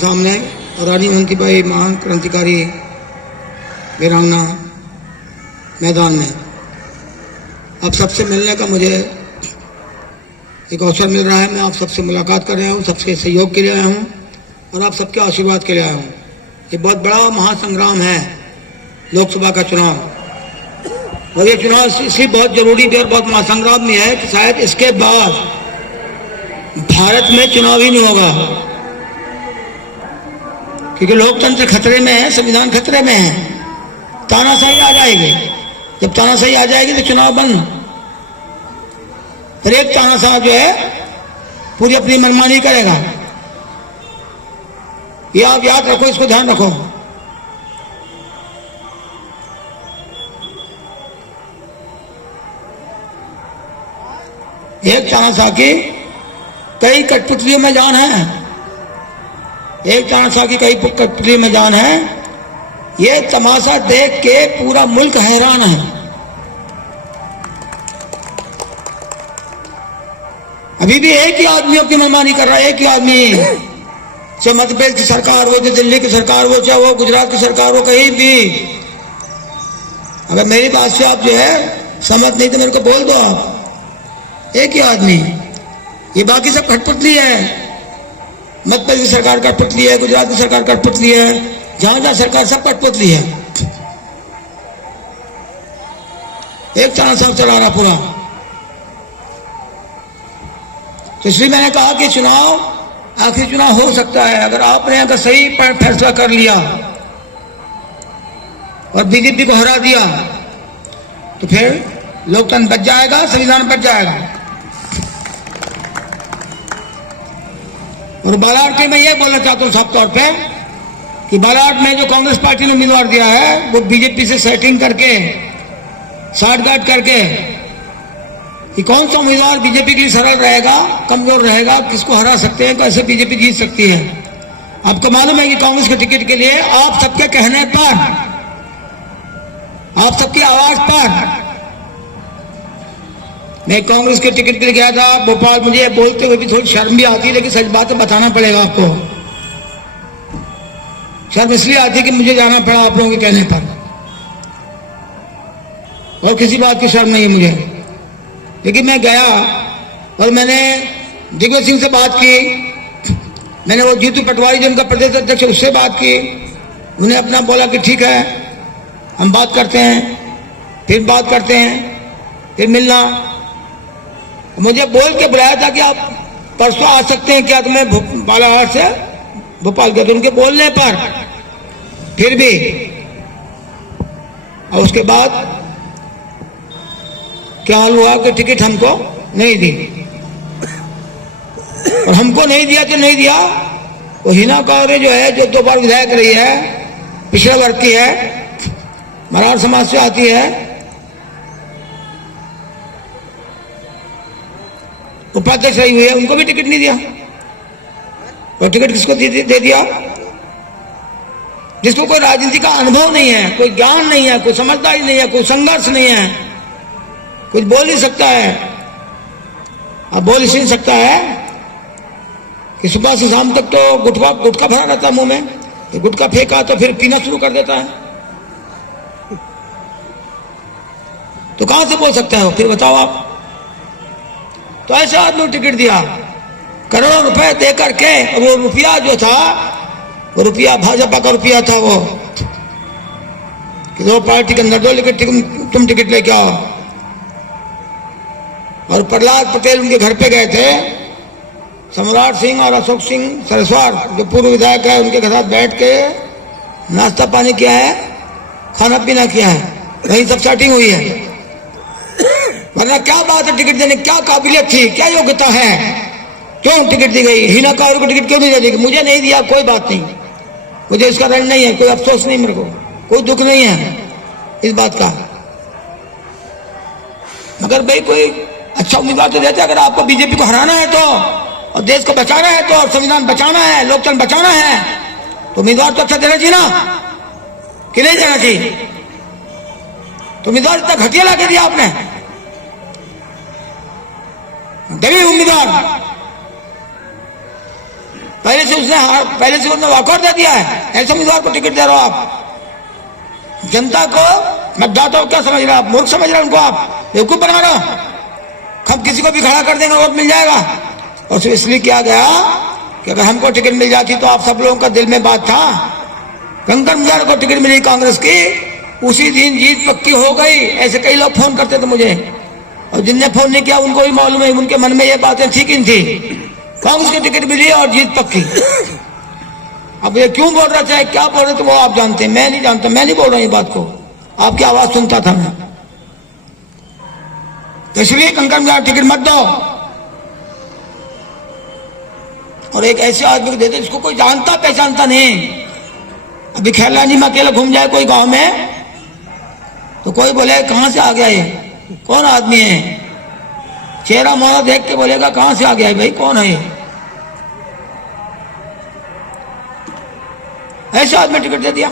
सामने और रानी मोहंतीबाई महान क्रांतिकारी वीरांगना मैदान में आप सबसे मिलने का मुझे एक अवसर मिल रहा है। मैं आप सबसे मुलाकात कर रहा हूँ, सबसे सहयोग के लिए आया हूँ और आप सबके आशीर्वाद के लिए आया हूँ। ये बहुत बड़ा महासंग्राम है लोकसभा का चुनाव, और ये चुनाव इसलिए बहुत जरूरी भी और बहुत महासंग्राम में है कि शायद इसके बाद भारत में चुनाव ही नहीं होगा, क्योंकि लोकतंत्र खतरे में है, संविधान खतरे में है। तानाशाही आ जाएगी, जब तानाशाही आ जाएगी तो चुनाव बंद। फिर एक तानाशाह जो है पूरी अपनी मनमानी करेगा। ये आप याद रखो, इसको ध्यान रखो। एक तानाशाह की कई कठपुतलियों में जान है, एक तानाशाह की कई कठपुतलियों में जान है। ये तमाशा देख के पूरा मुल्क हैरान है। अभी भी एक ही आदमी अपनी मनमानी कर रहा है, एक ही आदमी, चाहे मध्य प्रदेश की सरकार हो, चाहे दिल्ली की सरकार हो, चाहे वो गुजरात की सरकार हो, कहीं भी। अगर मेरी बात से आप जो है सहमत नहीं तो मेरे को बोल दो आप। एक ही आदमी, ये बाकी सब कठपुतली है। मध्य प्रदेश की सरकार कठपुतली है, गुजरात की सरकार कठपुतली है, जहां जहां सरकार सब कठपुतली है। एक तानाशाह चला रहा पूरा। तो इसलिए मैंने कहा कि चुनाव आखिरी चुनाव हो सकता है अगर आपने अगर सही फैसला कर लिया और बीजेपी को हरा दिया तो फिर लोकतंत्र बच जाएगा, संविधान बच जाएगा। और बालाघाट के मैं ये बोलना चाहता हूँ साफ तौर पे कि बालाघाट में जो कांग्रेस पार्टी ने उम्मीदवार दिया है वो बीजेपी से सेटिंग करके, साठगांठ करके, कि कौन सा उम्मीदवार बीजेपी के लिए सरल रहेगा, कमजोर रहेगा, किसको हरा सकते हैं, कैसे बीजेपी जीत सकती है। आपको मालूम है कि कांग्रेस के टिकट के लिए आप सबके कहने पर, आप सबकी आवाज पर मैं कांग्रेस के टिकट के लिए गया था भोपाल। मुझे बोलते हुए भी थोड़ी शर्म भी आती है, लेकिन सच बात है, बताना पड़ेगा आपको। शर्म इसलिए आती है कि मुझे जाना पड़ा आप लोगों के कहने पर, और किसी बात की शर्म नहीं है मुझे। लेकिन मैं गया और मैंने दिग्विजय सिंह से बात की, मैंने वो जीतू पटवारी जो उनका प्रदेश अध्यक्ष उससे बात की। उन्हें अपना बोला कि ठीक है हम बात करते हैं, फिर बात करते हैं, फिर मिलना। मुझे बोल के बुलाया था कि आप परसों आ सकते हैं क्या, तुम्हें बालाघाट से भोपाल के। तो उनके बोलने पर फिर भी, और उसके बाद क्या हाल हुआ कि टिकट हमको नहीं दी, और हमको नहीं दिया तो नहीं दिया। वो हिना कांवरे जो है, जो 2 बार विधायक रही है, पिछड़े वर्ग की है, मराठा समाज से आती है, उपाध्यक्ष रही हुई है, उनको भी टिकट नहीं दिया। और टिकट किसको दे दिया? जिसको कोई राजनीति का अनुभव नहीं है, कोई ज्ञान नहीं है, कोई समझदारी नहीं है, कोई संघर्ष नहीं है, कुछ बोल नहीं सकता है। अब बोल इसलिए सकता है कि सुबह से शाम तक तो गुटखा भरा रहता है मुंह में, तो गुटखा फेंका तो फिर पीना शुरू कर देता है। तो कहां से बोल सकता है फिर बताओ आप? तो ऐसे आदमी टिकट दिया करोड़ों रुपए दे करके, और वो रुपया जो था वो रुपया भाजपा का रुपया था, वो कि 2 पार्टी के अंदर 2 लेकर तुम टिकट लेके आओ। और प्रहलाद पटेल उनके घर पे गए थे, सम्राट सिंह और अशोक सिंह सरस्वार जो पूर्व विधायक है, उनके घर बैठ के नाश्ता पानी किया है, खाना पीना किया है, वही सब सेटिंग हुई है। वरना क्या बात है टिकट देने, क्या काबिलियत थी, क्या योग्यता है, क्यों टिकट दी गई? हिना कांवरे को टिकट क्यों नहीं दी? मुझे नहीं दिया कोई बात नहीं, मुझे इसका रंग नहीं है, कोई अफसोस नहीं, मेरे को कोई दुख नहीं है इस बात का। मगर भाई कोई अच्छा उम्मीदवार तो देते। अगर आपको बीजेपी को हराना है तो, और देश को बचाना है तो, और संविधान बचाना है, लोकतंत्र बचाना है, तो उम्मीदवार तो अच्छा देना चाहिए ना, कि नहीं देना चाहिए? तो उम्मीदवार इतना घटिया ला के दिया आपने, दबी उम्मीदवार। पहले से उसने वॉकआउट दे दिया है। ऐसे उम्मीदवार को टिकट दे रहे हो आप। जनता को मतदाता को क्या समझ रहे हो आप? मूर्ख समझ रहे हो उनको आप? बेवकूफ बना रहे हो। हम किसी को भी खड़ा कर देंगे, वोट मिल जाएगा। और सिर्फ इसलिए किया गया कि अगर हमको टिकट मिल जाती तो आप सब लोगों का दिल में बात था। कंकर मुजाहिर को टिकट मिली कांग्रेस की, उसी दिन जीत पक्की हो गई। ऐसे कई लोग फोन करते थे मुझे, और जिनने फोन नहीं किया उनको भी मालूम है, उनके मन में ये बातें ठीक ही थी। कांग्रेस की टिकट मिली और जीत पक्की। अब ये क्यों बोल रहे थे, क्या बोल रहे थे, वो आप जानते हैं, मैं नहीं जानता। मैं नहीं बोल रहा हूं ये बात को, आपकी आवाज सुनता था मैं। तो इसलिए कंकर मुजाहिर टिकट मत दो, और एक ऐसे आदमी को दे दो जिसको कोई जानता पहचानता नहीं। अभी खैलानी में अकेला घूम जाए कोई गांव में, तो कोई बोले कहां से आ गया ये, कौन आदमी है? चेहरा मोहरा देख के बोलेगा कहां से आ गया है भाई, कौन है ये? ऐसे आदमी टिकट दे दिया,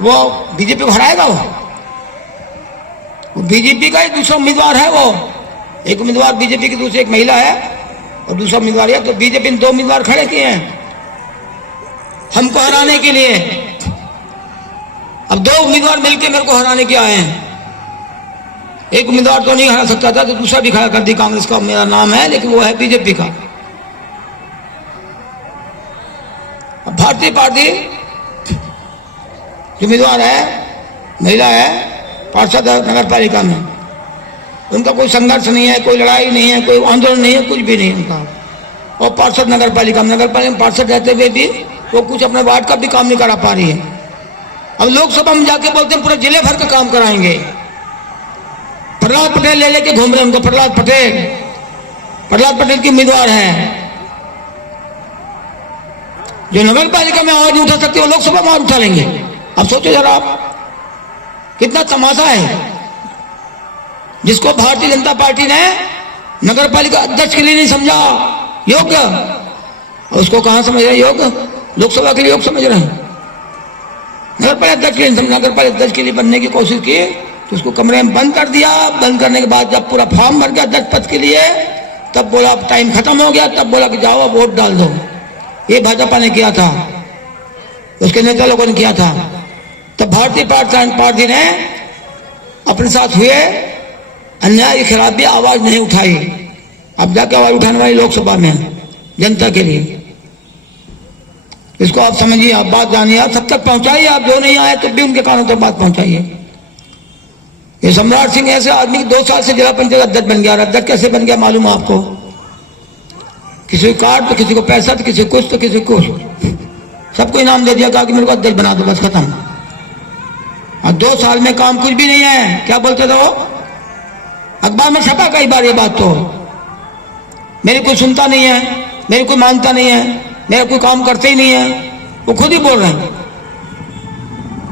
वो बीजेपी को हराएगा। वो बीजेपी का ही दूसरा उम्मीदवार है। वो एक उम्मीदवार बीजेपी की, दूसरी एक महिला है, और दूसरा उम्मीदवार है। तो बीजेपी ने 2 उम्मीदवार खड़े किए हैं हमको हराने के लिए। अब 2 उम्मीदवार मिलकर मेरे को हराने के आए हैं। एक उम्मीदवार तो नहीं हरा सकता था, तो दूसरा भी खड़ा कर दी कांग्रेस का, मेरा नाम है, लेकिन वो है बीजेपी का। अब भारतीय पार्टी जो उम्मीदवार है, महिला है, पार्षद है नगर पालिका में, उनका कोई संघर्ष नहीं है, कोई लड़ाई नहीं है, कोई आंदोलन नहीं है, कुछ भी नहीं उनका। और पार्षद नगर पालिका में पार्षद रहते हुए भी वो कुछ अपने वार्ड का भी काम नहीं करा पा रही है। अब लोकसभा में जाके बोलते हैं पूरे जिले भर का काम कराएंगे। प्रहलाद पटेल ले लेके घूम रहे हैं उनको। प्रहलाद पटेल की उम्मीदवार है, जो नगर पालिका में आवाज उठा सकते हो, लोकसभा में आवाज उठा लेंगे। अब सोचो जरा आप, कितना तमाशा है। जिसको भारतीय जनता पार्टी ने नगर पालिका अध्यक्ष के लिए नहीं समझा योग्य, और उसको कहां समझ रहे हैं योग्य? लोकसभा के लिए योग्य समझ रहे हैं। नगर पालिका अध्यक्ष के लिए समझा, नगर पालिका अध्यक्ष के लिए बनने की कोशिश की तो उसको कमरे में बंद कर दिया। बंद करने के बाद जब पूरा फॉर्म भर गया अध्यक्ष पद के लिए, तब बोला टाइम खत्म हो गया, तब बोला कि जाओ वोट डाल दो। ये भाजपा ने किया था, उसके नेता लोगों ने किया था। तब भारतीय पार्टी ने अपने साथ हुए अन्याय के खिलाफ भी आवाज नहीं उठाई। अब जाके आवाज उठाने वाली लोकसभा में जनता के लिए। इसको आप समझिए, आप बात जानिए, आप सब तक पहुंचाइए। आप जो नहीं आए तो भी उनके कानों तक बात पहुंचाइए। ये सम्राट सिंह ऐसे आदमी 2 साल से जिला पंचायत अध्यक्ष बन गया। अध्यक्ष कैसे बन गया मालूम आपको? किसी को कार्ड तो किसी को पैसा तो किसी को कुछ तो किसी को कुछ, सबको इनाम दे दिया, कहा कि मेरे को अध्यक्ष बना दो, बस खत्म। और 2 साल में काम कुछ भी नहीं है। क्या बोलते थे वो? अखबार में छपा कई बार ये बात। तो मेरी कोई सुनता नहीं है, मेरी कोई मानता नहीं है, मेरा कोई काम करते ही नहीं है, वो खुद ही बोल रहे हैं।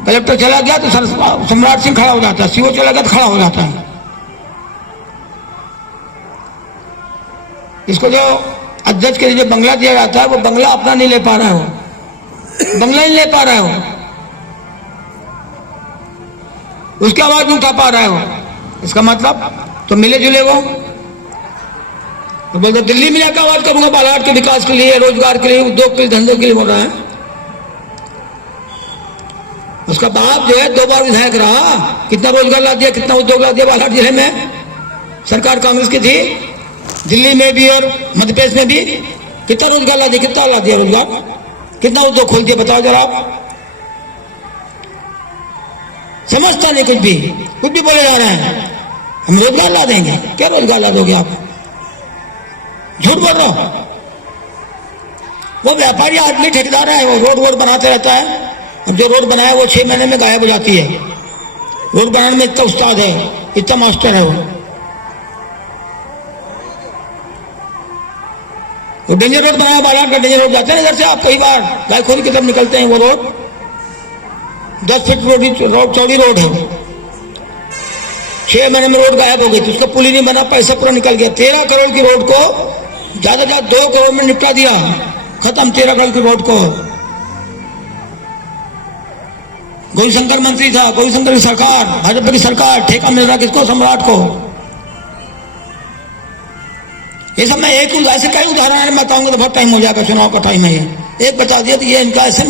कलेक्टर चला गया तो सम्राट सिंह खड़ा हो जाता है, सीओ चला गया तो खड़ा हो जाता है। इसको जो अध्यक्ष के लिए जो बंगला दिया जाता है, वो बंगला अपना नहीं ले पा रहा है, वो बंगला नहीं ले पा रहा है, वो उसकी आवाज नहीं उठा पा रहा है वो। इसका मतलब तो मिले जुले वो तो बोलते दिल्ली में जाकर आवाज करूंगा बालाघाट के विकास के लिए, रोजगार के लिए, उद्योग के लिए, धंधों के लिए बोल रहा है। उसका बाप जो है 2 बार विधायक रहा, कितना रोजगार ला दिया, कितना उद्योग ला दिया बालाघाट जिले में। सरकार कांग्रेस की थी, दिल्ली में भी और मध्य प्रदेश में भी कितना रोजगार ला दिया, कितना ला दिया रोजगार, कितना उद्योग खोल दिया, बताओ जरा आप। समझता नहीं कुछ भी बोले जा रहे हैं हम रोजगार ला देंगे। क्या रोजगार ला दोगे आप? झूठ बोल रहा हो। वो व्यापारी आदमी ठेकेदार है, वो रोड बनाते रहता है। अब जो रोड बनाया वो 6 महीने में गायब हो जाती है। रोड बनाने में इतना उस्ताद है, इतना मास्टर है वो डेंजर रोड बनाया, बालाघाट का डेंजर रोड जाते हैं इधर से आप कई बार गायखोरी की तरफ निकलते हैं। वो रोड 10 फीट रोड चौड़ी रोड है, 6 महीने में रोड गायब हो गई। तो उसका पुल ही नहीं बना, पैसा पूरा निकल गया। 13 करोड़ की रोड को ज्यादा 2 करोड़ में निपटा दिया, खत्म 13 करोड़ की रोड को। गौरीशंकर मंत्री था, गौरीशंकर की सरकार, भाजपा की सरकार, ठेका मिल रहा किसको? सम्राट को। ये सब मैं एक ऐसे कई उदाहरण बताऊंगा तो बहुत टाइम हो जाएगा, चुनाव का टाइम है ये। एक बता दिया तो ये इनका ऐसे